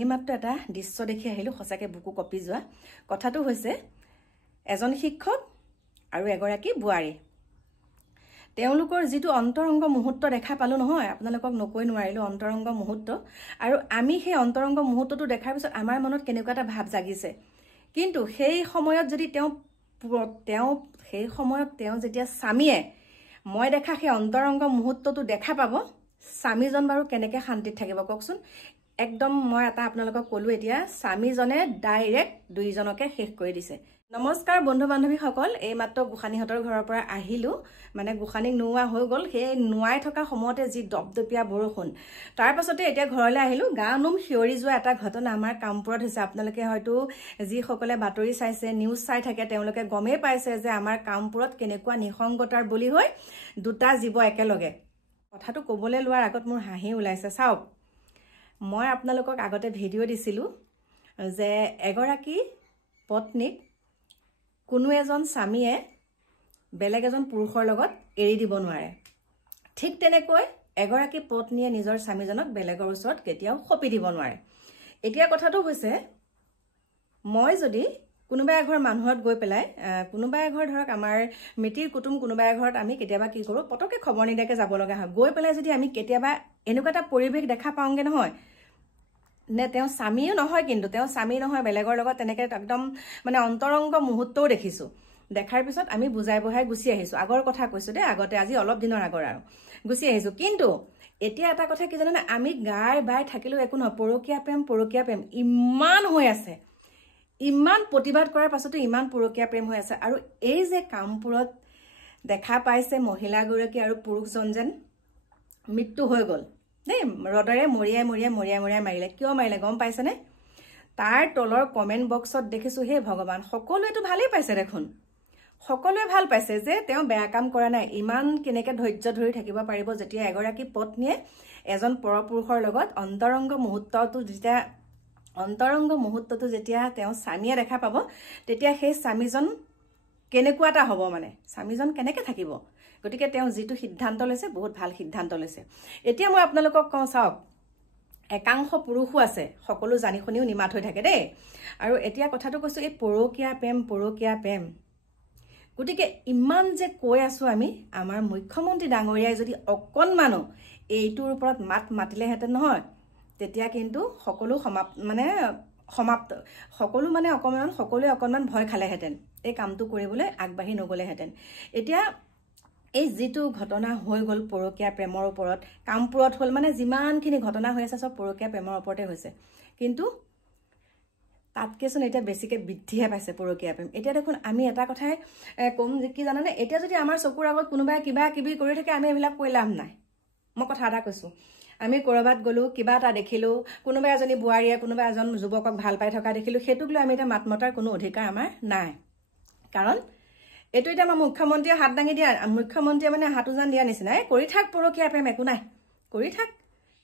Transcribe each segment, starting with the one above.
এইমাত্ৰ এটা দৃশ্য দেখি আহিলোঁ, সঁচাকৈ বুকু কঁপি যোৱা। কথাটো হৈছে এজন শিক্ষক আৰু এগৰাকী বোৱাৰী। তেওঁলোকৰ যিটো অন্তৰংগ মুহূৰ্ত দেখা পালোঁ নহয়, আপোনালোকক নকৈ নোৱাৰিলোঁ অন্তৰংগ মুহূৰ্ত। আৰু আমি সেই অন্তৰংগ মুহূৰ্তটো দেখাৰ পিছত আমাৰ মনত কেনেকুৱা এটা ভাৱ জাগিছে। কিন্তু সেই সময়ত যদি তেওঁ যেতিয়া স্বামীয়ে মই দেখা সেই অন্তৰংগ মুহূৰ্তটো দেখা পাব, স্বামীজন বাৰু কেনেকৈ শান্তিত থাকিব কওকচোন। একদম মই এটা আপোনালোকক ক'লোঁ, এতিয়া স্বামীজনে ডাইৰেক্ট দুইজনকে শেষ কৰি দিছে। নমস্কাৰ বন্ধু বান্ধৱীসকল, এইমাত্ৰ গোসাঁনীহঁতৰ ঘৰৰ পৰা আহিলোঁ। মানে গোসাঁনীক নোওৱা হৈ গ'ল, সেই নোৱাই থকা সময়তে যি দপদপীয়া বৰষুণ, তাৰ পাছতে এতিয়া ঘৰলৈ আহিলোঁ। গা নোম শিয়ৰি যোৱা এটা ঘটনা আমাৰ কামপুৰত হৈছে। আপোনালোকে হয়তো যিসকলে বাতৰি চাইছে, নিউজ চাই থাকে, তেওঁলোকে গমেই পাইছে যে আমাৰ কামপুৰত কেনেকুৱা নিসংগতাৰ বলি হৈ দুটা জীৱ একেলগে। কথাটো ক'বলৈ লোৱাৰ আগত মোৰ হাঁহি ওলাইছে। চাওক, মই আপোনালোকক আগতে ভিডিঅ' দিছিলোঁ যে এগৰাকী পত্নীক কোনো এজন স্বামীয়ে বেলেগ এজন পুৰুষৰ লগত এৰি দিব নোৱাৰে। ঠিক তেনেকৈ এগৰাকী পত্নীয়ে নিজৰ স্বামীজনক বেলেগৰ ওচৰত কেতিয়াও সঁপি দিব নোৱাৰে। এতিয়া কথাটো হৈছে, মই যদি কোনোবা এঘৰ মানুহত গৈ পেলাই, কোনোবা এঘৰ ধৰক আমাৰ মিতিৰ কুটুম কোনোবা এঘৰত আমি কেতিয়াবা কি কৰোঁ, পটককৈ খবৰ নিদিয়াকৈ যাব লগা হয়। গৈ পেলাই যদি আমি কেতিয়াবা এনেকুৱা এটা পৰিৱেশ দেখা পাওঁগৈ নহয়, নে তেওঁ স্বামীও নহয়, কিন্তু তেওঁ স্বামী নহয়, বেলেগৰ লগত তেনেকৈ একদম মানে অন্তৰংগ মুহূৰ্তও দেখিছোঁ। দেখাৰ পিছত আমি বুজাই বঢ়াই গুচি আহিছোঁ। আগৰ কথা কৈছোঁ দেই, আগতে আজি অলপ দিনৰ আগৰ আৰু গুচি আহিছোঁ। কিন্তু এতিয়া এটা কথা কি জানেনে, আমি গাই বাই থাকিলেও একো নহয়, পৰকীয়া প্ৰেম ইমান হৈ আছে, ইমান প্ৰতিবাদ কৰাৰ পাছতো ইমান পৰকীয়া প্ৰেম হৈ আছে। আৰু এই যে কামপুৰত দেখা পাইছে মহিলাগৰাকী আৰু পুৰুষজন যেন মৃত্যু হৈ গ'ল দেই, ৰদৰে মৰিয়াই মাৰিলে। কিয় মাৰিলে গম পাইছেনে? তাৰ তলৰ কমেণ্ট বক্সত দেখিছোঁ, হে ভগৱান, সকলোৱেতো ভালেই পাইছে দেখোন, সকলোৱে ভাল পাইছে যে তেওঁ বেয়া কাম কৰা নাই। ইমান কেনেকৈ ধৈৰ্য ধৰি থাকিব পাৰিব যেতিয়া এগৰাকী পত্নীয়ে এজন পৰপুৰুষৰ লগত অন্তৰংগ মুহূৰ্তটো যেতিয়া তেওঁ স্বামীয়ে দেখা পাব, তেতিয়া সেই স্বামীজন কেনেকুৱা এটা হ'ব, মানে স্বামীজন কেনেকৈ থাকিব। গতিকে তেওঁ যিটো সিদ্ধান্ত লৈছে, বহুত ভাল সিদ্ধান্ত লৈছে। এতিয়া মই আপোনালোকক কওঁ, চাওক, একাংশ পুৰুষো আছে, সকলো জানি শুনিও নিমাত হৈ থাকে দেই। আৰু এতিয়া কথাটো কৈছোঁ, এই পৰকীয়া প্ৰেম। গতিকে ইমান যে কৈ আছোঁ আমি, আমাৰ মুখ্যমন্ত্ৰী ডাঙৰীয়াই যদি অকণমানো এইটোৰ ওপৰত মাতিলেহেঁতেন নহয়, তেতিয়া কিন্তু সকলোৱে অকণমান ভয় খালেহেঁতেন, এই কামটো কৰিবলৈ আগবাঢ়ি নগ'লেহেঁতেন। এতিয়া এই যিটো ঘটনা হৈ গ'ল পৰকীয়া প্ৰেমৰ ওপৰত, কামপুৰত হ'ল, মানে যিমানখিনি ঘটনা হৈ আছে চব পৰকীয়া প্ৰেমৰ ওপৰতে হৈছে। কিন্তু তাতকেচোন এতিয়া বেছিকৈ বৃদ্ধিহে পাইছে পৰকীয়া প্ৰেম। এতিয়া দেখোন আমি এটা কথাই ক'ম যে কি জানানে, এতিয়া যদি আমাৰ চকুৰ আগত কোনোবাই কিবা কিবি কৰি থাকে, আমি এইবিলাক কৈ লাভ নাই। মই কথা এটা কৈছোঁ, আমি ক'ৰবাত গ'লোঁ, কিবা এটা দেখিলোঁ, কোনোবা এজনী বোৱাৰীয়ে কোনোবা এজন যুৱকক ভাল পাই থকা দেখিলোঁ, সেইটোক লৈ আমি এতিয়া মাত মতাৰ কোনো অধিকাৰ আমাৰ নাই। কাৰণ এইটো এতিয়া আমাৰ মুখ্যমন্ত্ৰীয়ে হাত দাঙি দিয়া, মুখ্যমন্ত্ৰীয়ে মানে হাত উজান দিয়া নিচিনাই, কৰি থাক পৰকীয়া প্ৰেম, একো নাই, কৰি থাক,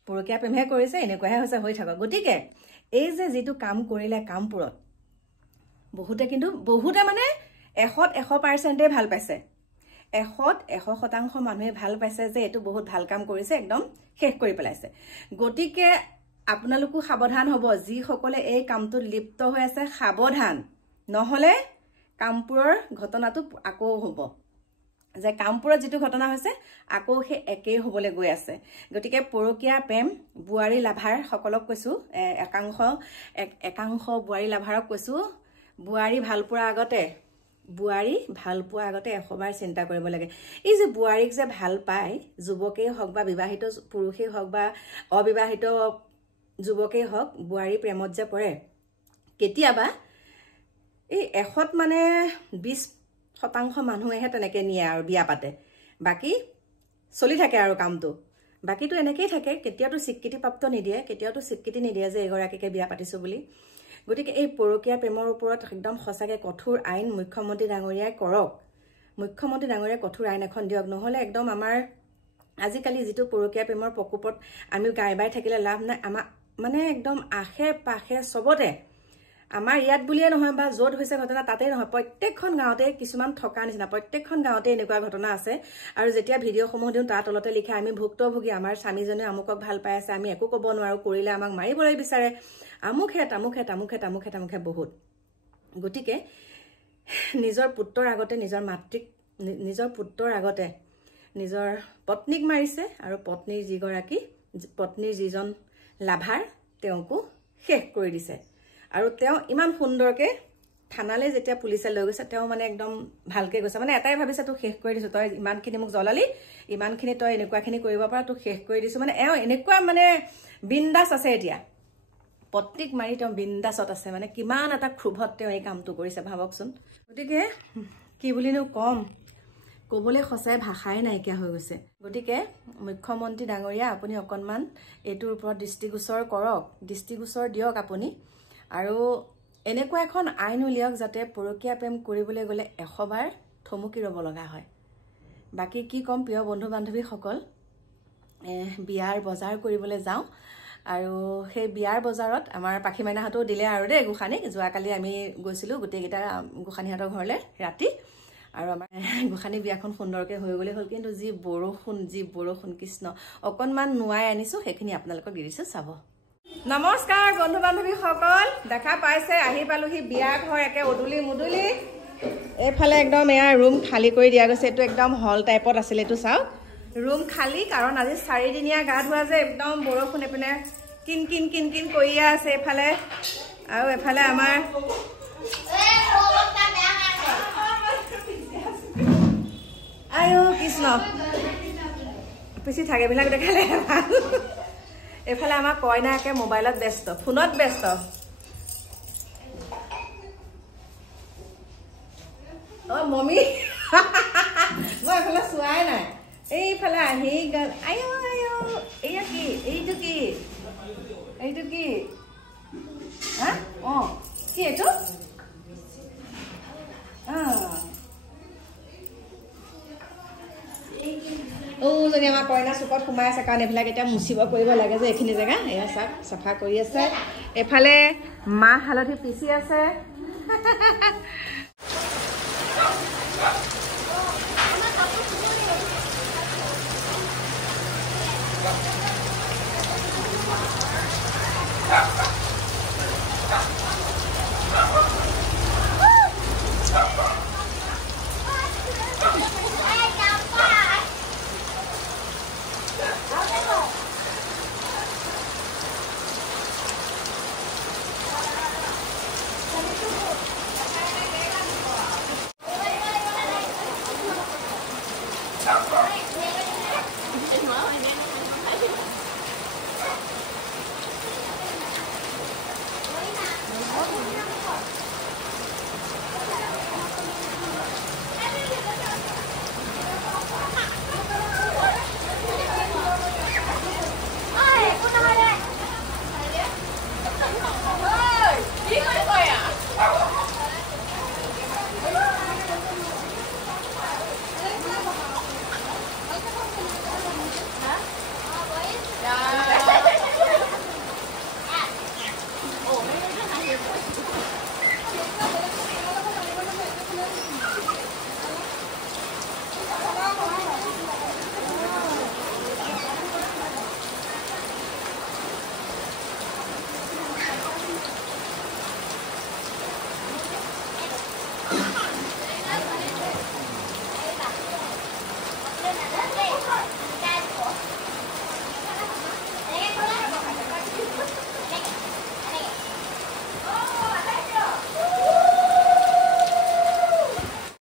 পৰকীয়া প্ৰেমহে কৰিছে, এনেকুৱাহে হৈছে, হৈ থাকক। গতিকে এই যে যিটো কাম কৰিলে কামপুৰত, বহুতে মানে 100% ভাল পাইছে, 100% মানুহে ভাল পাইছে যে এইটো বহুত ভাল কাম কৰিছে, একদম শেষ কৰি পেলাইছে। গতিকে আপোনালোকো সাৱধান হ'ব, যিসকলে এই কামটোত লিপ্ত হৈ আছে, সাৱধান, নহ'লে কামপুৰৰ ঘটনাটো আকৌ হ'ব, যে কামপুৰত যিটো ঘটনা হৈছে আকৌ সেই একেই হ'বলৈ গৈ আছে। গতিকে পৰকীয়া প্ৰেম বোৱাৰী লাভাৰ সকলক কৈছোঁ, একাংশ বোৱাৰী লাভাৰক কৈছোঁ, বোৱাৰী ভাল পোৱাৰ আগতে 100বাৰ চিন্তা কৰিব লাগে। এই যে বোৱাৰীক যে ভাল পায়, যুৱকেই হওক বা বিবাহিত পুৰুষেই হওক বা অবিবাহিত যুৱকেই হওক, বোৱাৰী প্ৰেমত যে পৰে, কেতিয়াবা এই 100 মানে 20% মানুহেহে তেনেকৈ নিয়ে আৰু বিয়া পাতে, বাকী চলি থাকে আৰু কামটো, বাকীটো এনেকেই থাকে, কেতিয়াওতো স্বীকৃতি নিদিয়ে যে এগৰাকীকে বিয়া পাতিছোঁ বুলি। গতিকে এই পৰকীয়া প্ৰেমৰ ওপৰত একদম সঁচাকৈ কঠোৰ আইন মুখ্যমন্ত্ৰী ডাঙৰীয়াই কৰক, মুখ্যমন্ত্ৰী ডাঙৰীয়াই কঠোৰ আইন এখন দিয়ক, নহ'লে একদম আমাৰ আজিকালি যিটো পৰকীয়া প্ৰেমৰ প্ৰকোপত আমি গাই বাই থাকিলে লাভ নাই। আমাৰ মানে একদম আশে পাশে চবতে আমাৰ ইয়াত বুলিয়ে নহয় বা য'ত হৈছে ঘটনা তাতেই নহয়, প্ৰত্যেকখন গাঁৱতে কিছুমান থকা নিচিনা, প্ৰত্যেকখন গাঁৱতে এনেকুৱা ঘটনা আছে। আৰু যেতিয়া ভিডিঅ'সমূহ দিওঁ তাৰ তলতে লিখে আমি ভুক্তভোগী, আমাৰ স্বামীজনে আমুকক ভাল পাই আছে, আমি একো ক'ব নোৱাৰো, কৰিলে আমাক মাৰিবলৈ বিচাৰে, আমুকহে তামুকহে তামুকহে তামুকহে তামুকহে বহুত। গতিকে নিজৰ পুত্ৰৰ আগতে নিজৰ মাতৃক, নিজৰ পুত্ৰৰ আগতে নিজৰ পত্নীক মাৰিছে, আৰু পত্নীৰ যিজন লাভাৰ তেওঁকো শেষ কৰি দিছে। আৰু তেওঁ ইমান সুন্দৰকে থানালৈ যেতিয়া পুলিচে লৈ গৈছে, তেওঁ মানে একদম ভালকে গৈছে, মানে এটাই ভাবিছে তোক শেষ কৰি দিছো, তই ইমানখিনি মোক জ্বলালি, ইমানখিনি তই এনেকুৱাখিনি কৰিব পাৰ, তোক শেষ কৰি দিছো, মানে এওঁ এনেকুৱা মানে বিন্দাস আছে। এতিয়া পত্নীক মাৰি তেওঁ বিন্দাসত আছে, মানে কিমান এটা ক্ষোভত তেওঁ এই কামটো কৰিছে ভাবকচোন। গতিকে কি বুলিনো কম, ক'বলৈ সঁচাই ভাষাই নাইকিয়া হৈ গৈছে। গতিকে মুখ্যমন্ত্ৰী ডাঙৰীয়া আপুনি অকণমান এইটোৰ ওপৰত দৃষ্টিগোচৰ কৰক, দৃষ্টিগোচৰ দিয়ক আপুনি, আৰু এনেকুৱা এখন আইন উলিয়াওক যাতে পৰকীয়া প্ৰেম কৰিবলৈ গ'লে 100 বাৰ থমকি ৰ'ব লগা হয়। বাকী কি ক'ম প্ৰিয় বন্ধু বান্ধৱীসকল, বিয়াৰ বজাৰ কৰিবলৈ যাওঁ, আৰু সেই বিয়াৰ বজাৰত আমাৰ পাখি মাইনাহঁতেও দিলে আৰু দেই গোসানীক। যোৱাকালি আমি গৈছিলোঁ গোটেইকেইটা গোসানীহঁতৰ ঘৰলৈ ৰাতি, আৰু আমাৰ গোসানী বিয়াখন সুন্দৰকৈ হৈ গ'লে হ'ল। কিন্তু যি বৰষুণ কৃষ্ণ, অকণমান নোৱাই আনিছোঁ, সেইখিনি আপোনালোকক দি দিছোঁ চাব। নমস্কাৰ বন্ধু বান্ধৱীসকল, দেখা পাইছে আহি পালোহি বিয়া ঘৰ, একে উদুলি মুদুলি। এইফালে একদম এয়া ৰুম খালী কৰি দিয়া গৈছে, এইটো একদম হল টাইপত আছিলে, এইটো চাওক ৰুম খালী, কাৰণ আজি 4 দিনীয়া গা ধোৱা যে, একদম বৰষুণ এপিনে কিন কিন কিন কিন কৰিয়ে আছে এইফালে, আৰু এফালে আমাৰ আয়ো কৃষ্ণ পিছি থাকে বিলাক দেখালে ভাল। এইফালে আমাৰ কইনাকে মোবাইলত ব্যস্ত, ফোনত ব্যস্ত। অ' মমি মই এইফালে চোৱাই নাই, এইফালে আহি গ'ল। আয়ো আয়ো, এয়া কি, এইটো কি, এইটো কি, হা? অঁ কি এইটো? যদি আমাৰ কইনা চুকত সোমাই আছে, কাৰণ এইবিলাক এতিয়া মুচিব কৰিব লাগে যে এইখিনি জেগা, এয়া চাওক চাফা কৰি আছে। এইফালে মাহ হালধি পিচি আছে।